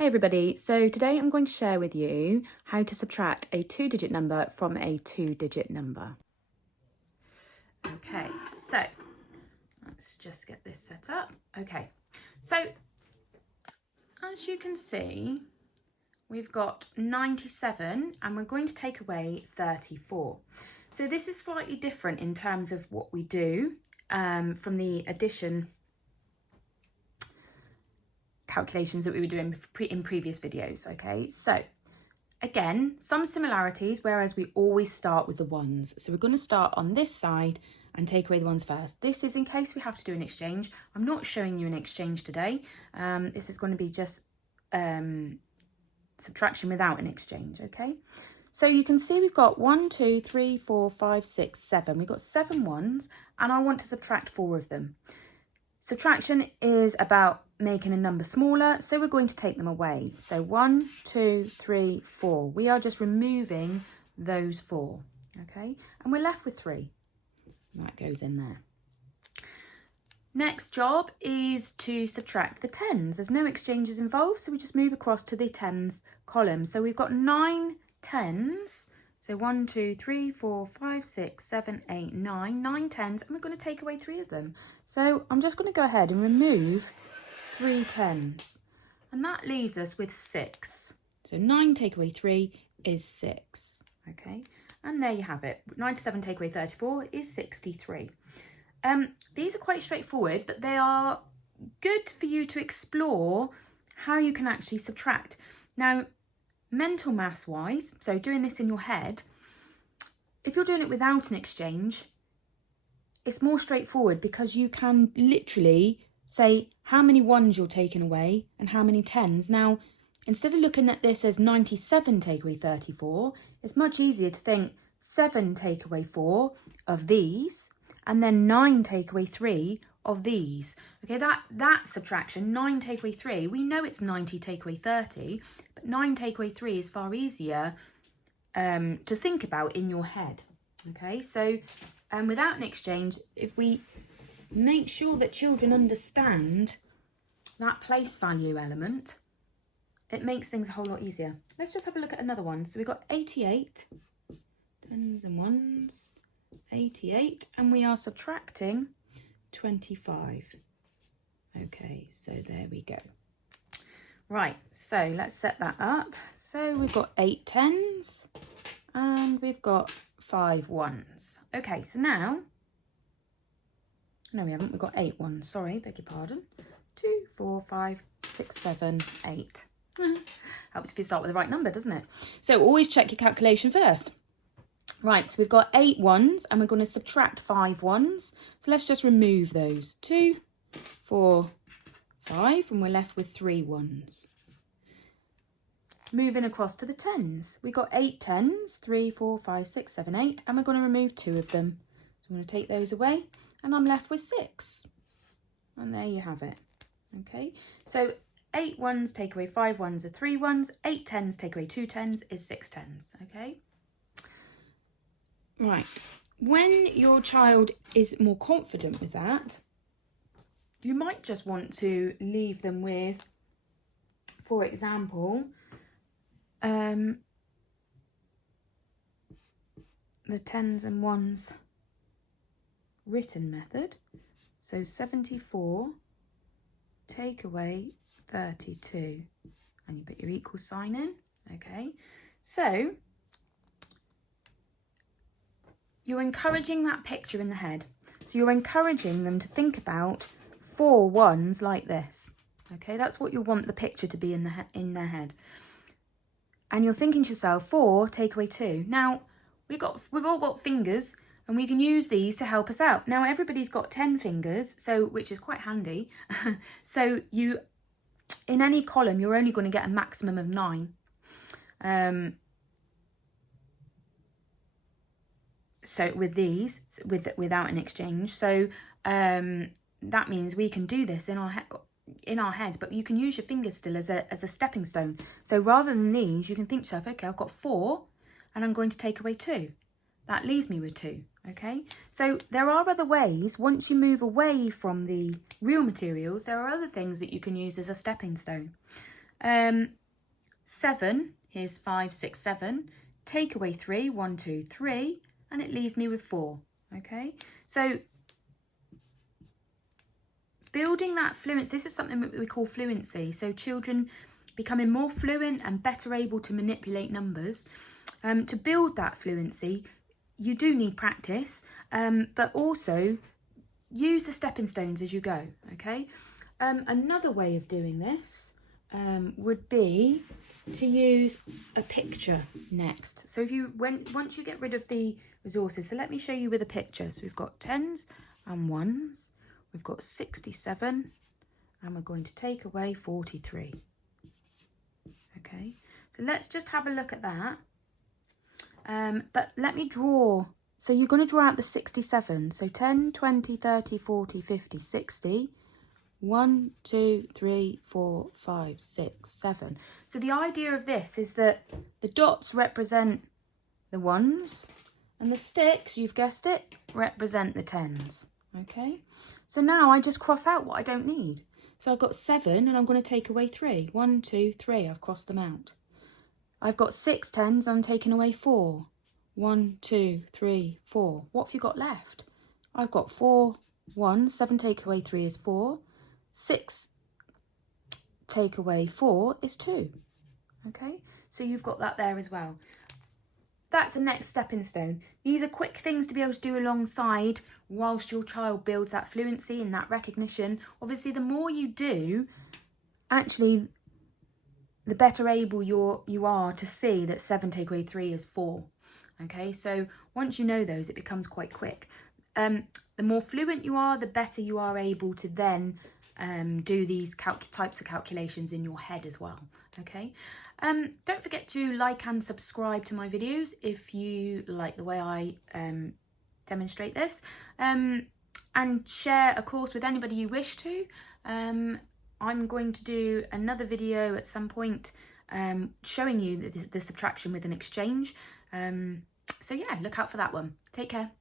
Hey everybody, so today I'm going to share with you how to subtract a 2-digit number from a 2-digit number. Okay, so let's just get this set up. Okay, so as you can see, we've got 97 and we're going to take away 34. So this is slightly different in terms of what we do from the addition calculations that we were doing in previous videos. Okay, so again, some similarities, whereas we always start with the ones. So we're going to start on this side and take away the ones first. This is in case we have to do an exchange. I'm not showing you an exchange today. This is going to be just subtraction without an exchange, okay? So you can see we've got 1, 2, 3, 4, 5, 6, 7. We've got 7 ones and I want to subtract 4 of them. Subtraction is about making a number smaller, so we're going to take them away. So 1, 2, 3, 4. We are just removing those 4, okay? And we're left with 3. That goes in there. Next job is to subtract the tens. There's no exchanges involved, so we just move across to the tens column. So we've got 9 tens. So 1, 2, 3, 4, 5, 6, 7, 8, 9. 9 tens, and we're going to take away 3 of them. So I'm just going to go ahead and remove 3 tens. And that leaves us with 6. So 9 take away 3 is 6. Okay, and there you have it. 97 take away 34 is 63. These are quite straightforward, but they are good for you to explore how you can actually subtract. Now, mental maths wise, so doing this in your head, if you're doing it without an exchange, it's more straightforward because you can literally say how many ones you're taking away and how many tens. Now, instead of looking at this as 97 take away 34, it's much easier to think 7 take away 4 of these and then 9 take away 3 of these. Okay, that subtraction, 9 take away 3, we know it's 90 take away 30, but 9 take away 3 is far easier to think about in your head. Okay, so without an exchange, if we make sure that children understand that place value element, it makes things a whole lot easier. Let's just have a look at another one. So we've got 88, tens and ones, 88, and we are subtracting 25. Okay, so there we go. Right, so let's set that up. So we've got 8 tens and we've got 5 ones. Okay, so now, no we haven't, we've got 8 ones, sorry, beg your pardon. 2, 4, 5, 6, 7, 8. Helps if you start with the right number, doesn't it? So always check your calculation first. Right, so we've got 8 ones and we're going to subtract 5 ones. So let's just remove those. 2, 4, 5, and we're left with 3 ones. Moving across to the tens. We've got 8 tens, 3, 4, 5, 6, 7, 8, and we're going to remove 2 of them. So I'm going to take those away and I'm left with 6. And there you have it. Okay, so 8 ones take away 5 ones are 3 ones, 8 tens take away 2 tens is 6 tens. Okay. Right, when your child is more confident with that, you might just want to leave them with, for example, the tens and ones written method. So 74 take away 32, and you put your equal sign in. Okay, so you're encouraging that picture in the head. So you're encouraging them to think about 4 ones like this. Okay, that's what you want the picture to be in their head. And you're thinking to yourself, 4 take away 2. Now, we've all got fingers and we can use these to help us out. Now, everybody's got 10 fingers, so which is quite handy. So you, in any column, you're only going to get a maximum of 9. So with these, without an exchange, so that means we can do this in our heads, but you can use your fingers still as a stepping stone. So rather than these, you can think to yourself, okay, I've got 4 and I'm going to take away 2. That leaves me with 2. Okay, so there are other ways. Once you move away from the real materials, there are other things that you can use as a stepping stone. 7, here's 5, 6, 7. Take away 3, 1, 2, 3, and it leaves me with 4. Okay, so building that fluency, this is something that we call fluency. So children becoming more fluent and better able to manipulate numbers. To build that fluency, you do need practice, but also use the stepping stones as you go, okay? Another way of doing this would be to use a picture next. So once you get rid of the resources, so let me show you with a picture. So we've got 10s and 1s, we've got 67, and we're going to take away 43. Okay, so let's just have a look at that. But let me draw. So you're going to draw out the 67. So 10, 20, 30, 40, 50, 60. 1, 2, 3, 4, 5, 6, 7. So the idea of this is that the dots represent the 1s and the sticks, you've guessed it, represent the 10s. Okay, so now I just cross out what I don't need. So I've got 7 and I'm going to take away 3. 1, 2, 3, I've crossed them out. I've got 6 10s, I'm taking away 4. 1, 2, 3, 4. What have you got left? I've got 4, 1, 7 take away 3 is 4. 6 take away 4 is 2. Okay, so you've got that there as well. That's the next stepping stone. These are quick things to be able to do alongside whilst your child builds that fluency and that recognition. Obviously, the more you do, actually, the better able you are to see that 7 take away 3 is 4. Okay, so once you know those, it becomes quite quick. The more fluent you are, the better you are able to then do these types of calculations in your head as well. Okay, don't forget to like and subscribe to my videos if you like the way I demonstrate this, and share a course with anybody you wish to. I'm going to do another video at some point showing you the subtraction with an exchange. So yeah, look out for that one. Take care.